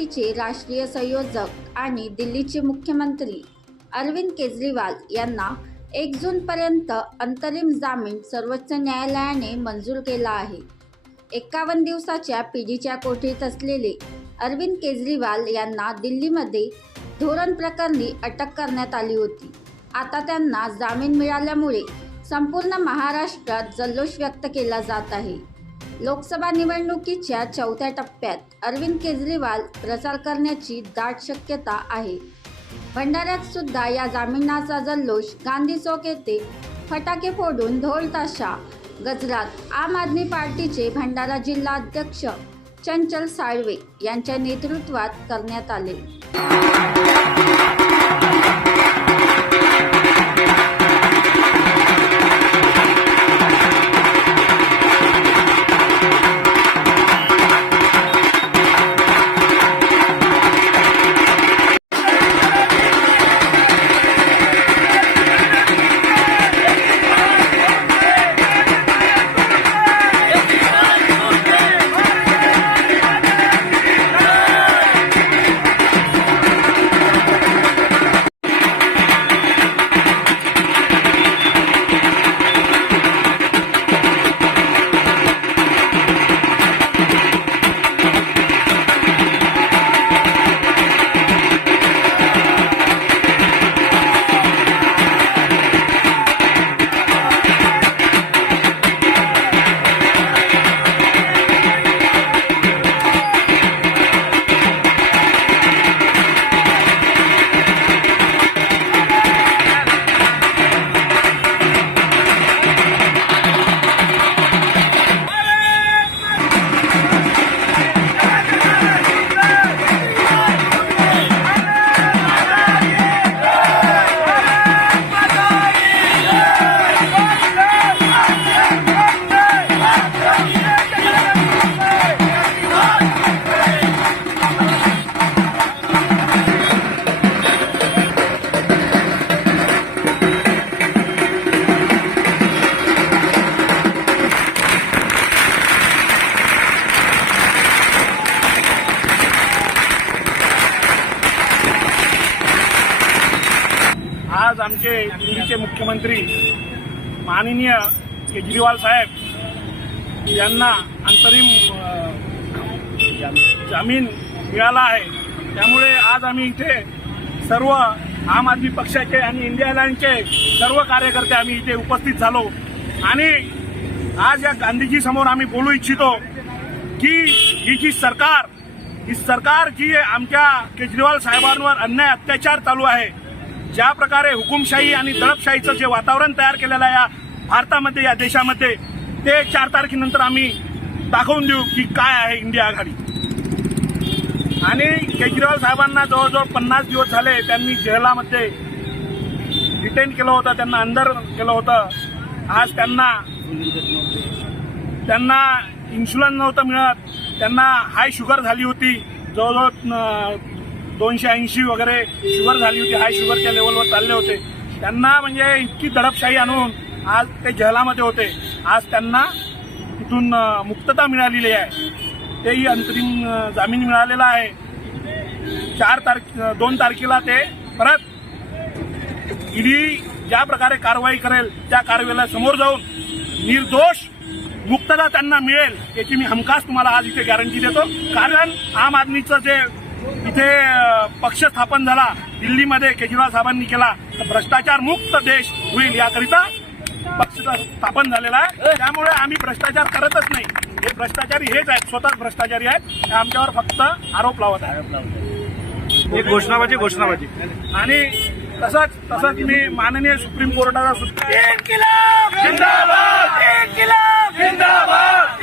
पार्टीचे राष्ट्रीय संयोजक आणि दिल्लीचे मुख्यमंत्री अरविंद केजरीवाल यांना एक जूनपर्यंत अंतरिम जामीन सर्वोच्च न्यायालयाने मंजूर केला आहे. एकावन्न दिवसाच्या पिढीच्या कोठडीत असलेले अरविंद केजरीवाल यांना दिल्लीमध्ये धोरण प्रकरणी अटक करण्यात आली होती. आता त्यांना जामीन मिळाल्यामुळे संपूर्ण महाराष्ट्रात जल्लोष व्यक्त केला जात आहे. लोकसभा निवडणुकीच्या चौथ्या टप्प्यात अरविंद केजरीवाल प्रचार करण्याची दाट शक्यता आहे. भंडाऱ्यात सुद्धा या जामिनाचा जल्लोष गांधी चौक येथे फटाके फोडून ढोल ताशा गजरात आम आदमी पार्टीचे भंडारा जिल्हा अध्यक्ष चंचल साळवे यांच्या नेतृत्वात करण्यात आले. आज आमचे दिल्लीचे मुख्यमंत्री माननीय केजरीवाल साहेब यांना अंतरिम जामीन मिळाला आहे. त्यामुळे आज आम्ही इथे सर्व आम आदमी पक्षाचे आणि इंडिया लाईनचे सर्व कार्यकर्ते आम्ही इथे उपस्थित झालो. आणि आज या गांधीजी समोर आम्ही बोलू इच्छितो की ही जी सरकार ही सरकार जी आमच्या केजरीवाल साहेबांवर अन्याय अत्याचार चालू आहे ज्या प्रकारे हुकुमशाही आणि दडपशाहीचं जे वातावरण तयार केलेलं आहे या भारतामध्ये या देशामध्ये ते चार तारखेनंतर आम्ही दाखवून देऊ की काय आहे इंडिया आघाडी. आणि केजरीवाल साहेबांना जवळजवळ पन्नास दिवस झाले त्यांनी जेलामध्ये डिटेन केलं होतं त्यांना अंदर केलं होतं. आज त्यांना त्यांना इन्शुलन्स नव्हतं मिळत त्यांना हाय शुगर झाली होती. जवळजवळ दोनशे ऐंशी वगैरे शुगर झाली होती हाय शुगरच्या लेवलवर चालले होते. त्यांना म्हणजे इतकी दडपशाही आणून आज ते जेलामध्ये होते. आज त्यांना तिथून मुक्तता मिळालेली आहे. तेही अंतरिम जामीन मिळालेला आहे. चार तारखे दोन तारखेला ते परत ईडी ज्या प्रकारे कारवाई करेल त्या कारवाईला समोर जाऊन निर्दोष मुक्तता त्यांना मिळेल याची मी हमखास तुम्हाला आज इथे गॅरंटी देतो. कारण आम आदमीचं जे इथे पक्ष स्थापन झाला दिल्लीमध्ये केजरीवाल साहेबांनी केला तर भ्रष्टाचार मुक्त देश होईल याकरिता पक्ष स्थापन झालेला आहे. त्यामुळे आम्ही भ्रष्टाचार करतच नाही. हे भ्रष्टाचारी हेच आहेत स्वतःच भ्रष्टाचारी आहेत. ते आमच्यावर फक्त आरोप लावत एक घोषणाबाजी घोषणाबाजी. आणि तसंच तसंच मी माननीय सुप्रीम कोर्टाचा सुद्धा जिंदाबाद! जिंदाबाद! जिंदाबाद!